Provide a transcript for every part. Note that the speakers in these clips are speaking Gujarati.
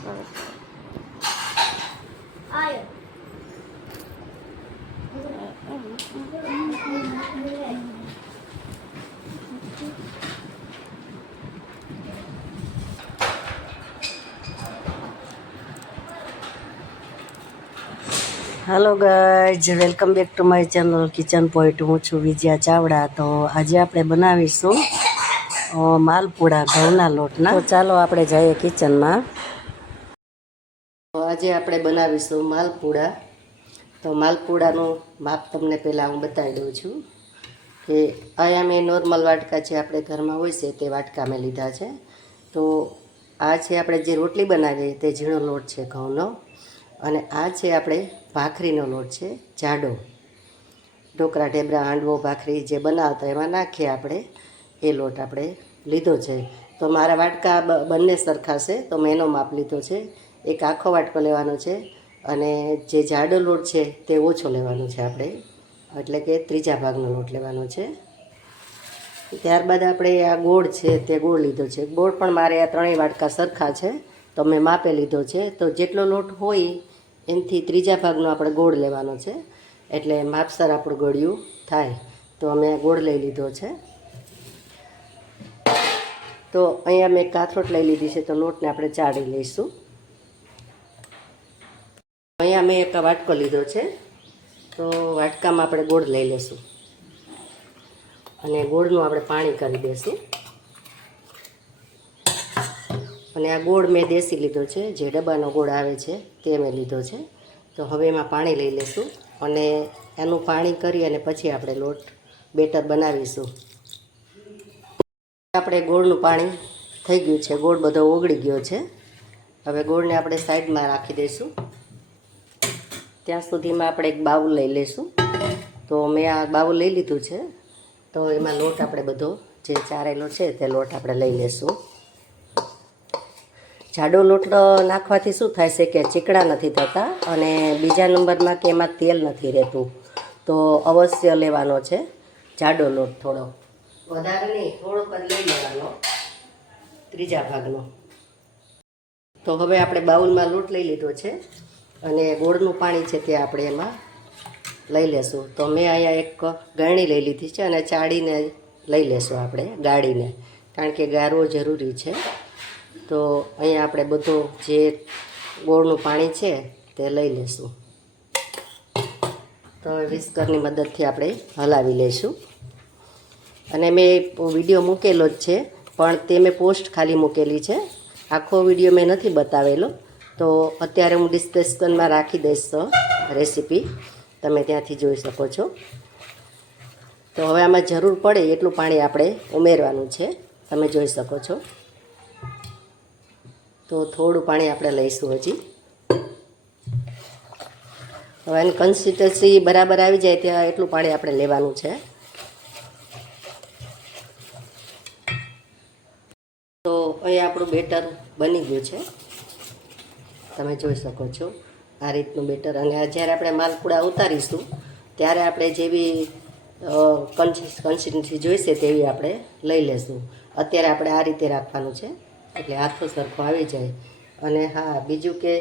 આયો hello guys, welcome back to my channel Kitchen Point. हूँ छूँ विजया चावड़ा। तो आज આપણે બનાવીશું માલપુડા ઘઉંના લોટના। તો ચાલો આપણે જઈએ કિચનમાં। તો આજે આપણે બનાવીશું માલપુડા। તો માલપુડાનું માપ તમને પહેલાં હું બતાવી દઉં છું કે અહીંયા મેં નોર્મલ વાટકા છે આપણે ઘરમાં હોય છે તે વાટકા મેં લીધા છે। તો આ છે આપણે જે રોટલી બનાવીએ તે ઝીણો લોટ છે ઘઉંનો, અને આ છે આપણે ભાખરીનો લોટ છે જાડો, ઢોકળા ઢેબરા હાંડવો ભાખરી જે બનાવતા એમાં નાખીએ આપણે એ લોટ આપણે લીધો છે। તો મારા વાટકા બંને સરખા છે તો મેં એનો માપ લીધો છે। એક આખો વાટકો લેવાનો છે અને જે જાડો લોટ છે તે ઓછો લેવાનો છે આપણે, એટલે કે ત્રીજા ભાગનો લોટ લેવાનો છે। ત્યારબાદ આપણે આ ગોળ છે તે ગોળ લીધો છે। ગોળ પણ મારે આ ત્રણેય વાટકા સરખા છે તો મેં માપે લીધો છે। તો જેટલો લોટ હોય એનાથી ત્રીજા ભાગનો આપણે ગોળ લેવાનો છે, એટલે માપસર આપણું ગળ્યું થાય। તો અમે ગોળ લઈ લીધો છે। તો અહીંયા મેં કાથરોટ લઈ લીધી છે, તો લોટને આપણે ચાળી લઈશું। અહીંયા મેં એક વાટકો લીધો છે, તો વાટકામાં આપણે ગોળ લઈ લઈશું અને ગોળનું આપણે પાણી કરી દઈશું। અને આ ગોળ મેં દેશી લીધો છે, જે ડબ્બાનો ગોળ આવે છે તે મેં લીધો છે। તો હવે એમાં પાણી લઈ લઈશું અને એનું પાણી કરી અને પછી આપણે લોટ બેટર બનાવીશું। આપણે ગોળનું પાણી થઈ ગયું છે, ગોળ બધો ઓગળી ગયો છે। હવે ગોળને આપણે સાઈડમાં રાખી દઈશું। ત્યાં સુધીમાં આપણે એક બાઉલ લઈ લઈશું। તો મેં આ બાઉલ લઈ લીધું છે, તો એમાં લોટ આપણે બધો જે ચારેલો છે તે લોટ આપણે લઈ લઈશું। જાડો લોટ નાખવાથી શું થાય છે કે ચીકણા નથી થતા, અને બીજા નંબરમાં કે એમાં તેલ નથી રહેતું। તો અવશ્ય લેવાનો છે જાડો લોટ, થોડો વધારે નહીં, થોડોક જ લઈ લેવાનો, ત્રીજા ભાગનો। તો હવે આપણે બાઉલમાં લોટ લઈ લીધો છે અને ગોળનું પાણી છે તે આપણે એમાં લઈ લેશું। તો મેં અહીંયા એક ગળણી લઈ લીધી છે અને ચાળીને લઈ લેશું આપણે ગાળીને, કારણ કે ગાળવો જરૂરી છે। તો અહીંયા આપણે બધું જે ગોળનું પાણી છે તે લઈ લઈશું। તો વિસ્કરની મદદથી આપણે હલાવી લઈશું। અને મેં વિડીયો મૂકેલો જ છે, પણ તે મેં પોસ્ટ ખાલી મૂકેલી છે, આખો વિડીયો મેં નથી બતાવેલો। તો અત્યારે હું ડિસ્ક્રિપ્શનમાં રાખી દઈશ રેસીપી, તમે ત્યાંથી જોઈ શકો છો। તો હવે આમાં જરૂર પડે એટલું પાણી આપણે ઉમેરવાનું છે, તમે જોઈ શકો છો। તો થોડું પાણી આપણે લઈશું હજી। હવે એની કન્સિસ્ટન્સી બરાબર આવી જાય ત્યાં એટલું પાણી આપણે લેવાનું છે। તો અહીં આપણું બેટર બની ગયું છે, તમે જોઈ શકો છો આ રીતનું બેટર। અને જ્યારે આપણે માલપુડા ઉતારીશું ત્યારે આપણે જેવી કન્સિસ્ટન્સી જોઈશે તેવી આપણે લઈ લેશું। અત્યારે આપણે આ રીતે રાખવાનું છે એટલે હાથો સરખો આવી જાય। અને હા, બીજું કે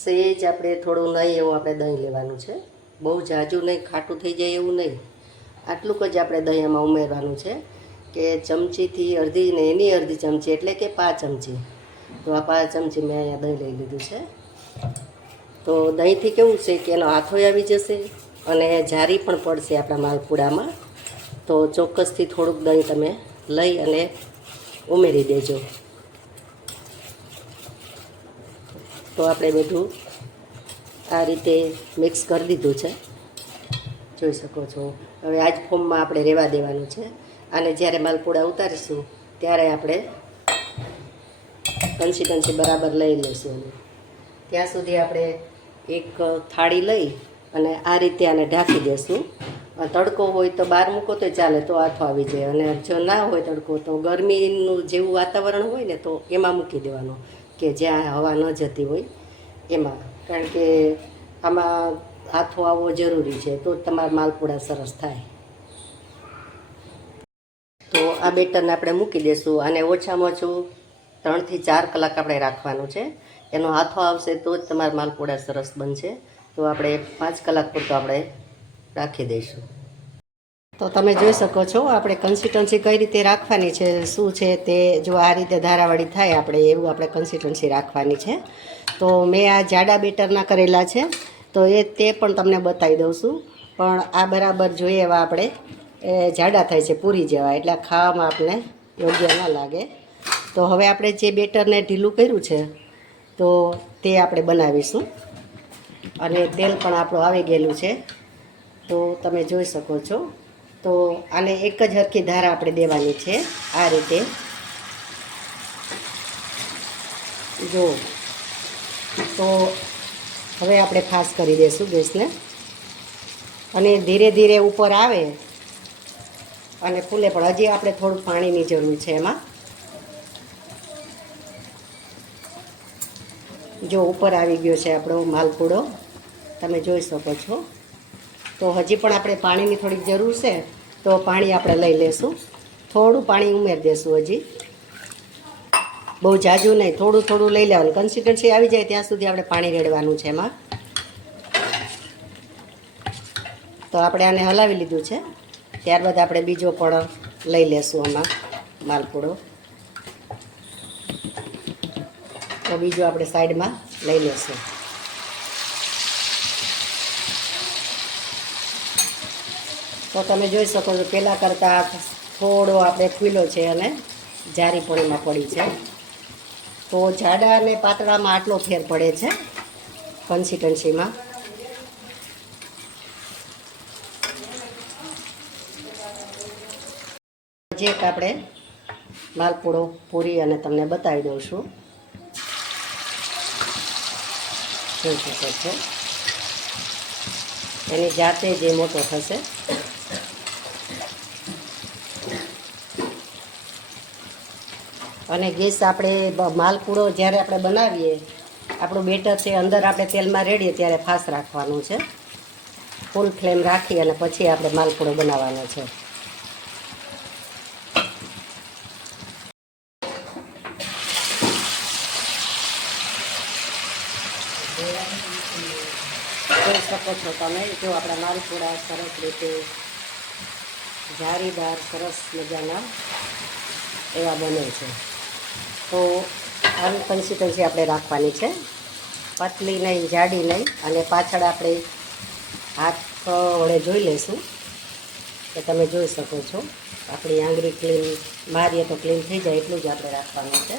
સેજ આપણે થોડું નહીં એવું આપણે દહીં લેવાનું છે, બહુ ઝાઝું નહીં, ખાટું થઈ જાય એવું નહીં, આટલુંક જ આપણે દહીં એમાં ઉમેરવાનું છે કે ચમચીથી અડધી ને એની અડધી ચમચી, એટલે કે 5 ચમચી। તો આ 5 ચમચી મેં અહીંયા દહીં લઈ લીધું છે। તો દહીંથી કેવું છે કે એનો હાથો આવી જશે અને જારી પણ પડશે આપણા માલપુડામાં। તો ચોક્કસથી થોડુંક દહીં તમે લઈ અને ઉમેરી દેજો। તો આપણે બધું આ રીતે મિક્સ કરી દીધું છે, જોઈ શકો છો। હવે આ જ ફોર્મમાં આપણે રહેવા દેવાનું છે, અને જ્યારે માલપુડા ઉતારીશું ત્યારે આપણે કન્સિસ્ટન્સી બરાબર લઈ લઈશું। ત્યાં સુધી આપણે એક થાળી લઈ અને આ રીતે આને ઢાંકી દઈશું। તડકો હોય તો બહાર મૂકો તો ચાલે, તો હાથો આવી જાય, અને જો ના હોય તડકો તો ગરમીનું જેવું વાતાવરણ હોય ને તો એમાં મૂકી દેવાનો, કે જ્યાં હવા ન જતી હોય એમાં, કારણ કે આમાં હાથો આવવો જરૂરી છે, તો જ તમારા માલપુડા સરસ થાય। તો આ બેટરને આપણે મૂકી દઈશું, અને ઓછામાં ઓછું 3 થી 4 કલાક આપણે રાખવાનું છે. એનો હાથો આવશે તો જ તમારા માલપુડા સરસ બનશે. તો આપણે 5 કલાક પૂરતો આપણે રાખી દઈશું. તો તમે જોઈ શકો છો આપણે કન્સિસ્ટન્સી કઈ રીતે રાખવાની છે, શું છે તે. જો આ રીતે ધારાવાળી થાય આપણે એવું આપણે કન્સિસ્ટન્સી રાખવાની છે. તો મેં આ જાડા બેટરના કરેલા છે, તો તે પણ તમને બતાવી દઉં છું. પણ આ બરાબર જોઈએ એવા આપણે જાડા થાય છે, પૂરી જેવા, એટલે ખાવામાં આપણે યોગ્ય ન લાગે. તો હવે આપણે જે બેટરને ઢીલું કર્યું છે તો તે આપણે બનાવીશું. અને તેલ પણ આપણું આવી ગયેલું છે, તો તમે જોઈ શકો છો. તો આને એક જ હરખી ધાર આપણે દેવાની છે, આ રીતે. જો તો હવે આપણે ફાસ કરી દઈશું ગેસને, અને ધીરે ધીરે ઉપર આવે અને ફૂલે. પણ હજી આપણે થોડું પાણીની જરૂર છે એમાં. જો ઉપર આવી ગયો છે આપણો માલપુડો, તમે જોઈ શકો છો. તો હજી પણ આપણે પાણીની થોડીક જરૂર છે, તો પાણી આપણે લઈ લઈશું. થોડું પાણી ઉમેરી દઈશું હજી, બહુ ઝાઝું નહીં, થોડું થોડું લઈ લેવાનું. કન્સિસ્ટન્સી આવી જાય ત્યાં સુધી આપણે પાણી રેડવાનું છે એમાં. તો આપણે આને હલાવી લીધું છે, ત્યારબાદ આપણે બીજો પણ લઈ લેશું આમાં માલપુડો. તો બીજો આપણે સાઈડમાં લઈ લેશું. તો તમે જોઈ શકો છો પહેલાં કરતાં થોડો આપણે ફૂલો છે અને જારી પણ એમાં પડી છે. તો જાડા અને પાતળામાં આટલો ફેર પડે છે કન્સિસ્ટન્સીમાં. જે એક આપણે માલપુડો પૂરી અને તમને બતાવી દઉં છું. જોઈ શકો છો એની જાતે જે મોટો થશે. અને ગેસ આપણે માલપુડો જ્યારે આપણે બનાવીએ, આપણું બેટર છે અંદર આપણે તેલમાં રેડીએ ત્યારે ફાસ્ટ રાખવાનું છે. ફૂલ ફ્લેમ રાખી અને પછી આપણે માલપુડો બનાવવાનો છે. જોઈ શકો છો તમે, જો આપણા માલપુડા સરસ રીતે જારીદાર સરસ મજાના એવા બને છે. તો આની કન્સિસ્ટન્સી આપણે રાખવાની છે, પતલી નહીં, જાડી નહીં. અને પાછળ આપણે હાથ વડે જોઈ લઈશું કે તમે જોઈ શકો છો આપણી આંગળી ક્લીન મારીએ તો ક્લીન થઈ જાય એટલું જ આપણે રાખવાનું છે.